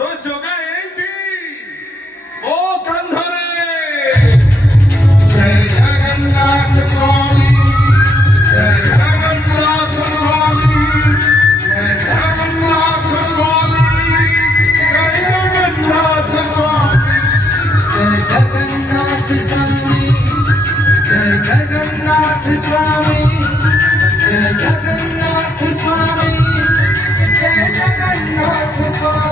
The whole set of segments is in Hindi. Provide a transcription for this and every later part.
तो जगह एंटी ओ कंधरे जय जगन्नाथ स्वामी जय जगन्नाथ स्वामी जय जगन्नाथ स्वामी जय जगन्नाथ स्वामी जय जगन्नाथ स्वामी जय जगन्नाथ स्वामी जय जगन्नाथ स्वामी जय जगन्नाथ स्वामी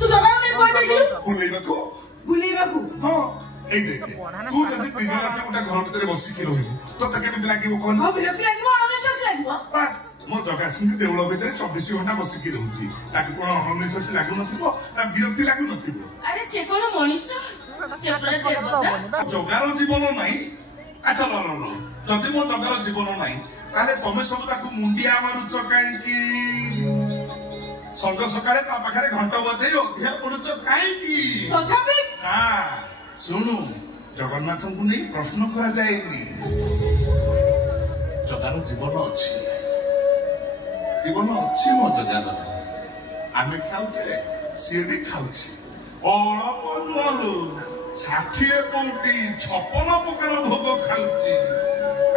तू जगह में कोई देखिलु बुलेबाको हां ए देख तू जदी दिन रात गोटा घर भीतर बसी के रहिबू तो केमिति लागिवो कोन हां विरक्ति लागिवो अननिश्वास लागिवो बस मो जगह सिंह देउळ भीतर 24 घंटा बसी के रहउची ताकि कोन अननिश्वास लागु नथिबो ना विरक्ति लागु नथिबो अरे से कोन मनुष्य से परे देवता जगार जीवन नाही अच्छा लो जदी मो जगार जीवन नाही ताले तमे सब ताकू मुंडिया मारुच काई की संग सकाळे ता पाखरे घंटा बजाई अध्याय पडुच काई की तथापि हां सुनु जगन्नाथ को नहीं प्रश्न करा जाएनी जगार जीवन अच्छी मो जगार आमे खाउचे सी भी खाउचे अल्प नुआलो 60 कोटी 56 प्रकार भोग खाउचे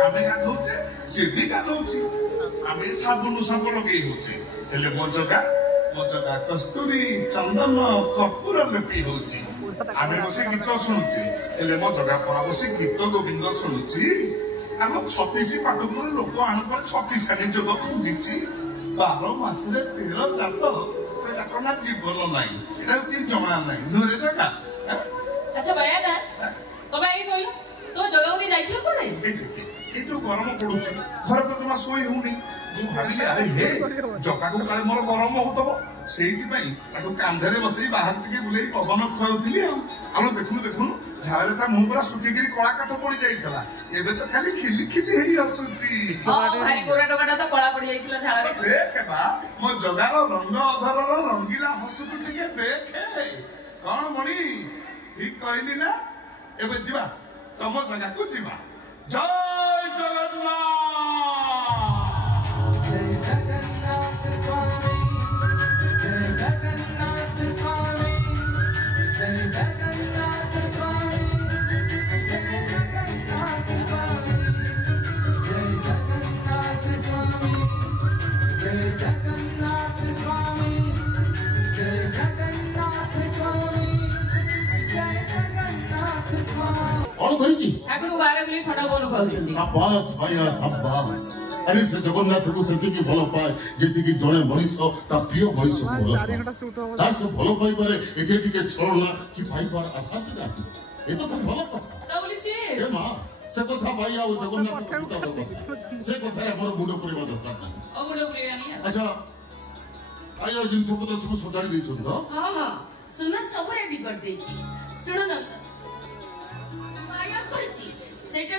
आमे गाधौचे सी भी गाधौचे आमे साबुन सब लगे होचे हेले मो जगा कस्तूरी चंदन कर्पूर लेपी होची आमे बसे गीत सुनुची हेले मो जगा पर बसे गीत गोविंद सुनुची आम 36 पाटकुर लोक आन पर 36 आने जग खुदिची 12 मासरे 13 जात पेला कोना जीवन नाही एटा कि जमा नाही नरे जगा अच्छा भैया ना तो भाई कोइलो तो जगह में जाइथिलो कोने ए जो गरम पडुची घर तो तुमा सोई होनी जो भाबिले अरे हे जका को काले मोर गरम होतबो सेठी पई ताको कांधरे बसई बाहर टिके बुलेई पवन खाउतिली आलो देखुनु झारे ता मुंह पूरा सुकी गिरी कळा काठ पड़ी जाइतला एबे तो खाली खिली खिली हेई हसुची भारी गोरा टोकाटा तो कळा पड़ी जाइतला झारे देख बा मो जगार रंग अधरर रंगीला हसुतु टिके देखे कोन मणि ठीक कहली ना एबे जीवा तम जगा को जीवा जय जगन्नाथ जय जगन्नाथ स्वामी जय जगन्नाथ स्वामी जय जगन्नाथ स्वामी जय जगन्नाथ स्वामी जय जगन्नाथ स्वामी जय जगन्नाथ स्वामी जय जगन्नाथ स्वामी जय जगन्नाथ स्वामी और धरिची ठाकुर बारे बोली थोड़ा बोलू कहउछंती शाबाश भैया शाबाश अरे से जगन्नाथ को सेति की भलो पाए जेति की जणे मनीष ता प्रिय मनीष को भलो तार से भलो पाई पारे एते टिके छोड़ना कि भाई पर आशा की जाती ए तो भलो कथा तो बोली से ए मां से कथा भाई आ जगन्नाथ को कथा से कथा रे मोर मुंड परिवा दरकार नाही ओ गुडो बोली नहीं अच्छा आयो जिन सब तो सब सजाड़ी दै छन तो हां सुना सब रेडी कर देची सुनो ना माया करची सेटा